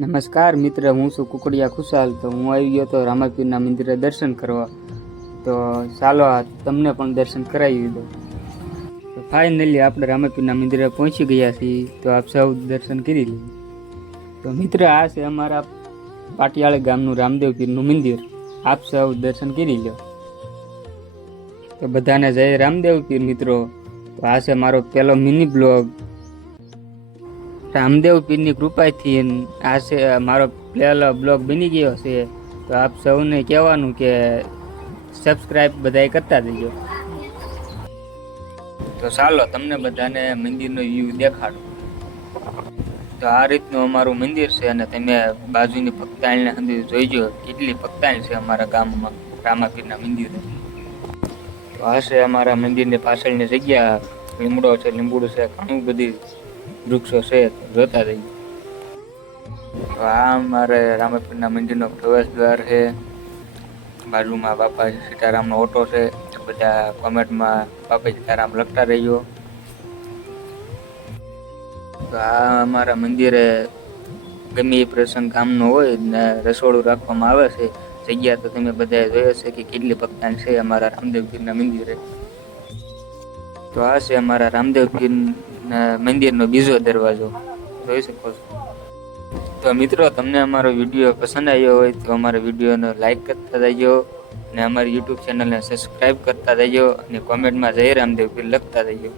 નમસ્કાર મિત્ર, હું છું કુકડિયા ખુશાલ. તો હું આવી ગયો તો રામાપીરના મંદિરે દર્શન કરવા. તો ચાલો તમને પણ દર્શન કરાવી દો. તો ફાઇનલી આપણે રામાપીરના મંદિરે પહોંચી ગયા છીએ. તો આપ સૌ દર્શન કરી લઈએ. તો મિત્ર, આ છે અમારા પાટિયાળી ગામનું રામદેવ પીરનું મંદિર. આપ સૌ દર્શન કરી લો. તો બધાને જય રામદેવ પીર મિત્રો. તો આ છે મારો પહેલો મિની બ્લોગ. રામદેવ પીરની કૃપાથી આ છે મારો પહેલો બ્લોગ બની ગયો છે. તો આપ સૌને કહેવાનું કે સબસ્ક્રાઈબ બધાય કરતા જજો. તો ચાલો તમને બધાને મંદિરનો વ્યૂ દેખાડો. તો આ રીતનું અમારું મંદિર છે અને તમે બાજુની ભક્તાણીને અંદર જોઈજો કેટલી ભક્તાણી છે અમારા ગામમાં રામાપીરના મંદિરે. તો આ છે અમારા મંદિરની પાછળની જગ્યા. લીમડો છે, લીંબુડું છે, ઘણું બધી વૃક્ષો છે, જોતા રહીએ. તો આ અમારે રામાપીરના મંદિરનો પ્રવેશ દ્વાર છે. બાજુમાં બાપા સીતારામનો ઓટો છે. બધા કોમેન્ટમાં બાપા સીતારામ લખતા રહીજો. તો આ અમારા મંદિરે ગમે એ પ્રસંગ કામનો હોય ને રસોડું રાખવામાં આવે છે. જગ્યા તો તમે બધા જોયો છે કે કેટલી ભક્તાન છે અમારા રામદેવ પીરના મંદિરે. તો આ છે અમારા રામદેવ પીરના મંદિરનો બીજો દરવાજો, જોઈ શકો છો. તો મિત્રો, તમને અમારો વિડીયો પસંદ આવ્યો હોય તો અમારા વિડીયોને લાઈક કરતા જજો અને અમારી યુટ્યુબ ચેનલને સબસ્ક્રાઈબ કરતા જજો અને કોમેન્ટમાં જય રામદેવ પીર લખતા જજો.